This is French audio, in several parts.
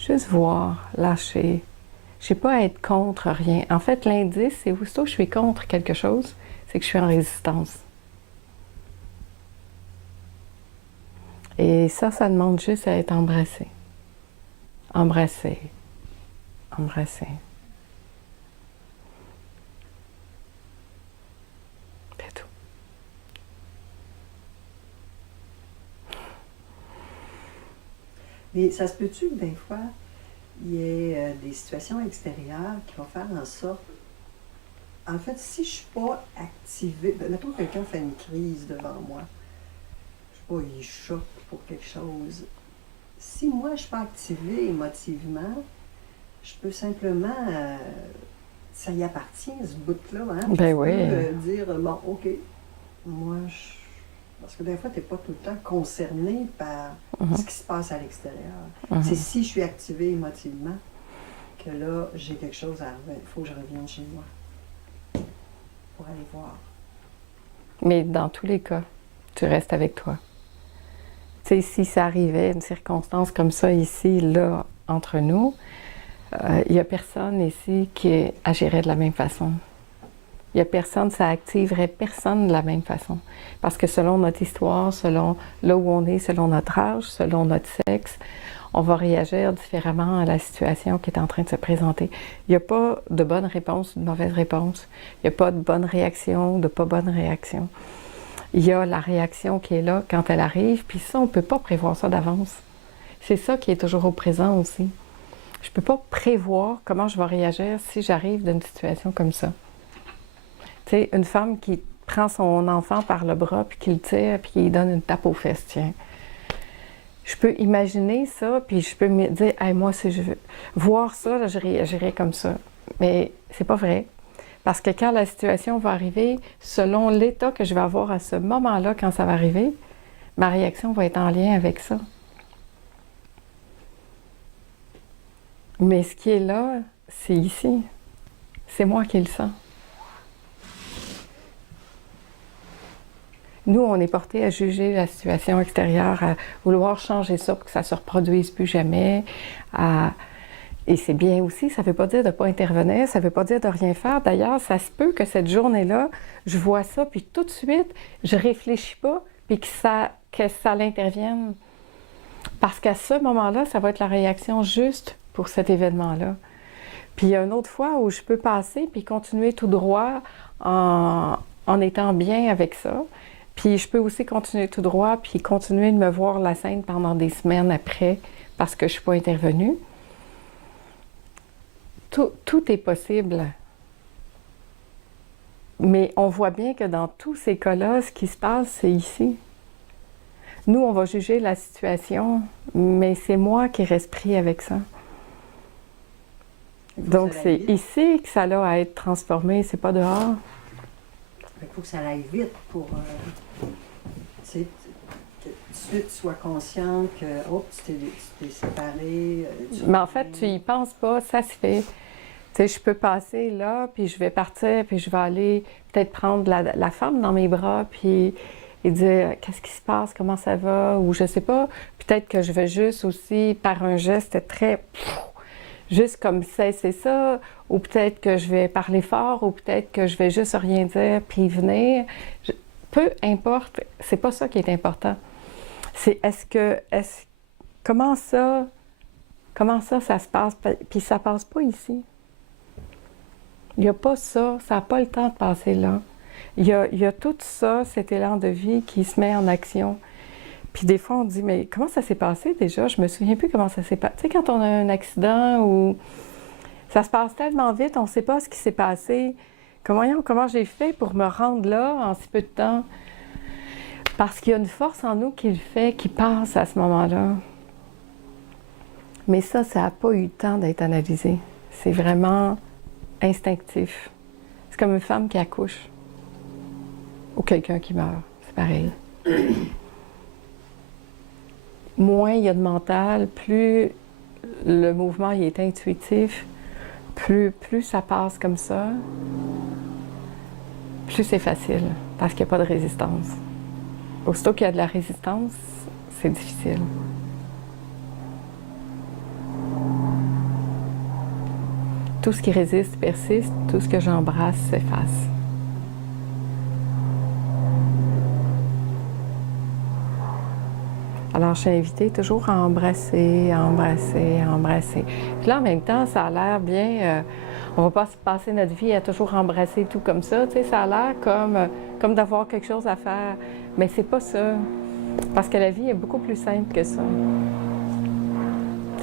Juste voir, lâcher. Je n'ai pas à être contre rien. En fait, l'indice, c'est aussitôt que je suis contre quelque chose, c'est que je suis en résistance. Et ça demande juste à être embrassé. Embrasser. Embrasser. C'est tout. Mais ça se peut-tu que des fois, il y ait des situations extérieures qui vont faire en sorte. En fait, si je ne suis pas activée, mettons que quelqu'un fait une crise devant moi, je sais pas, il choque pour quelque chose. Si moi, je ne suis pas activée émotivement, je peux simplement, ça y appartient, ce bout-là, hein? Ben je oui. peux dire, bon, OK, moi, parce que des fois, tu n'es pas tout le temps concerné par ce qui se passe à l'extérieur. C'est si je suis activée émotivement que là, j'ai quelque chose à... Il faut que je revienne chez moi pour aller voir. Mais dans tous les cas, tu restes avec toi. Tu sais, si ça arrivait, une circonstance comme ça ici, là, entre nous, il n'y a personne ici qui agirait de la même façon. Il n'y a personne, ça activerait personne de la même façon. Parce que selon notre histoire, selon là où on est, selon notre âge, selon notre sexe, on va réagir différemment à la situation qui est en train de se présenter. Il n'y a pas de bonne réponse ou de mauvaise réponse. Il n'y a pas de bonne réaction ou de pas bonne réaction. Il y a la réaction qui est là quand elle arrive, puis ça, on ne peut pas prévoir ça d'avance. C'est ça qui est toujours au présent aussi. Je ne peux pas prévoir comment je vais réagir si j'arrive d'une situation comme ça. Tu sais, une femme qui prend son enfant par le bras, puis qui le tire, puis qui lui donne une tape aux fesses, tiens. Je peux imaginer ça, puis je peux me dire, hey, moi, si je veux voir ça, là, je réagirais comme ça. Mais c'est pas vrai. Parce que quand la situation va arriver, selon l'état que je vais avoir à ce moment-là, quand ça va arriver, ma réaction va être en lien avec ça. Mais ce qui est là, c'est ici. C'est moi qui le sens. Nous, on est portés à juger la situation extérieure, à vouloir changer ça pour que ça ne se reproduise plus jamais. Et c'est bien aussi, ça ne veut pas dire de ne pas intervenir, ça ne veut pas dire de rien faire. D'ailleurs, ça se peut que cette journée-là, je vois ça, puis tout de suite, je ne réfléchis pas, puis que ça l'intervienne. Parce qu'à ce moment-là, ça va être la réaction juste pour cet événement-là. Puis il y a une autre fois où je peux passer, puis continuer tout droit en étant bien avec ça. Puis je peux aussi continuer tout droit, puis continuer de me voir la scène pendant des semaines après, parce que je ne suis pas intervenue. Tout est possible. Mais on voit bien que dans tous ces cas-là, ce qui se passe, c'est ici. Nous, on va juger la situation, mais c'est moi qui reste pris avec ça. Donc c'est ici que ça a à être transformé, c'est pas dehors. Il faut que ça aille vite pour... tu sais, que tout de suite tu sois conscient que tu t'es séparé. Mais en fait, tu y penses pas, ça se fait. Tu sais, je peux passer là, puis je vais partir, puis je vais aller peut-être prendre la femme dans mes bras, puis et dire qu'est-ce qui se passe, comment ça va, ou je sais pas. Peut-être que je vais juste aussi, par un geste très... juste comme cesser ça, ou peut-être que je vais parler fort, ou peut-être que je vais juste rien dire, puis venir. Peu importe, c'est pas ça qui est important. C'est comment ça se passe, puis ça passe pas ici. Il n'y a pas ça n'a pas le temps de passer là. Il y a tout ça, cet élan de vie qui se met en action. Puis des fois, on dit, mais comment ça s'est passé déjà? Je me souviens plus comment ça s'est passé. Tu sais, quand on a un accident ou ça se passe tellement vite, on ne sait pas ce qui s'est passé. Comment j'ai fait pour me rendre là en si peu de temps? Parce qu'il y a une force en nous qui le fait, qui passe à ce moment-là. Mais ça n'a pas eu le temps d'être analysé. C'est vraiment instinctif. C'est comme une femme qui accouche. Ou quelqu'un qui meurt. C'est pareil. Moins il y a de mental, plus le mouvement il est intuitif, plus ça passe comme ça, plus c'est facile, parce qu'il n'y a pas de résistance. Aussitôt qu'il y a de la résistance, c'est difficile. tout ce qui résiste persiste, tout ce que j'embrasse s'efface. Alors, je suis invitée toujours à embrasser, à embrasser, à embrasser. Puis là, en même temps, ça a l'air bien... on va pas passer notre vie à toujours embrasser tout comme ça, tu sais, ça a l'air comme d'avoir quelque chose à faire. Mais c'est pas ça, parce que la vie est beaucoup plus simple que ça.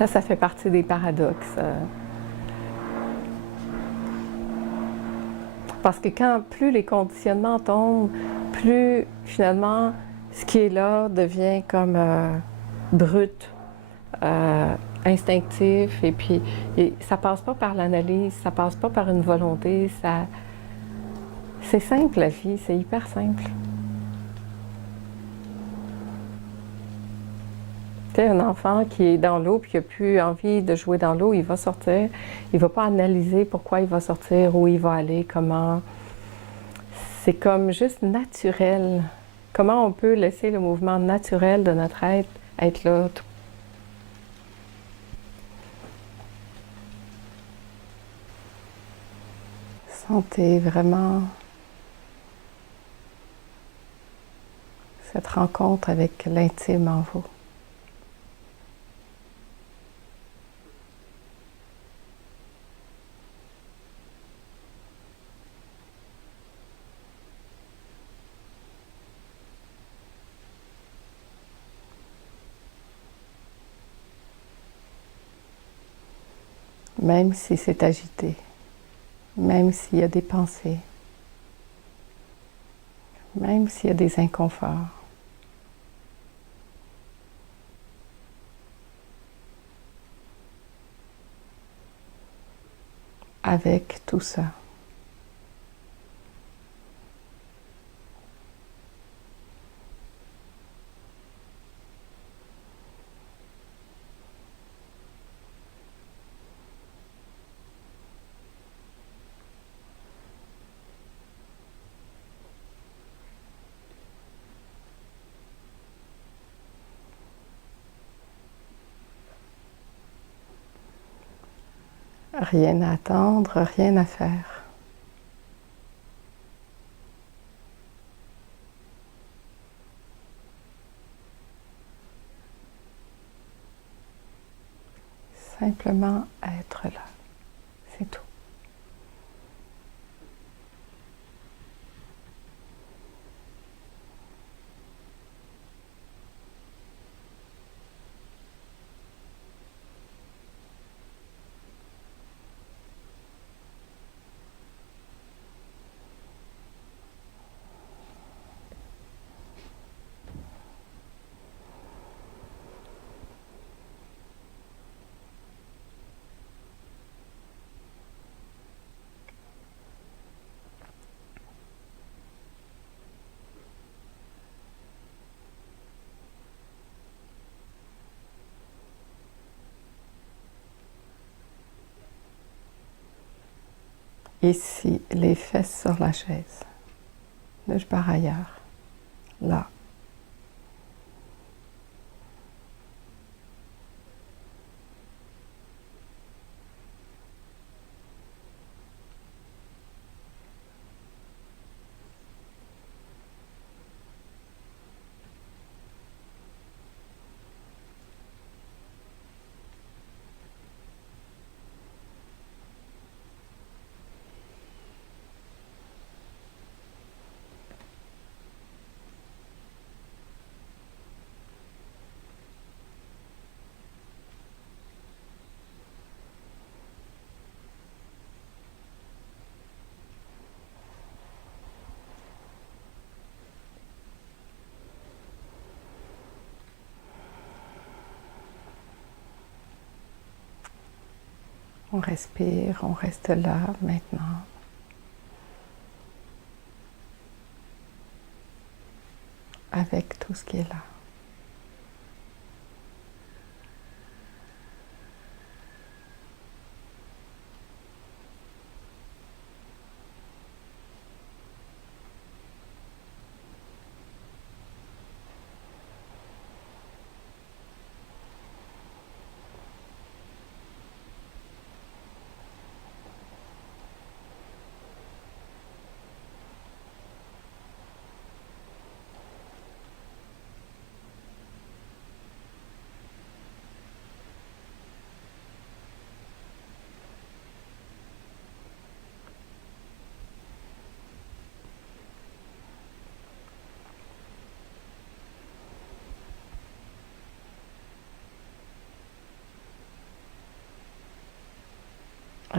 Ça fait partie des paradoxes. Parce que plus les conditionnements tombent, plus finalement ce qui est là devient comme brut, instinctif, et puis ça passe pas par l'analyse, ça passe pas par une volonté, c'est simple la vie, c'est hyper simple. Tu sais, un enfant qui est dans l'eau et qui n'a plus envie de jouer dans l'eau, il va sortir, il ne va pas analyser pourquoi il va sortir, où il va aller, comment. C'est comme juste naturel. Comment on peut laisser le mouvement naturel de notre être là? Sentez vraiment cette rencontre avec l'intime en vous. Même si c'est agité, même s'il y a des pensées, même s'il y a des inconforts. Avec tout ça. Rien à attendre, rien à faire. Simplement être là, c'est tout. Ici, les fesses sur la chaise. Là, je pars ailleurs. Là. On respire, on reste là maintenant. Avec tout ce qui est là.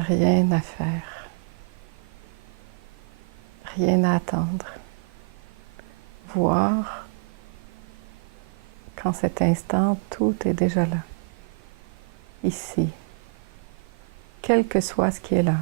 rien à faire, rien à attendre. Voir qu'en cet instant, tout est déjà là, ici, quel que soit ce qui est là.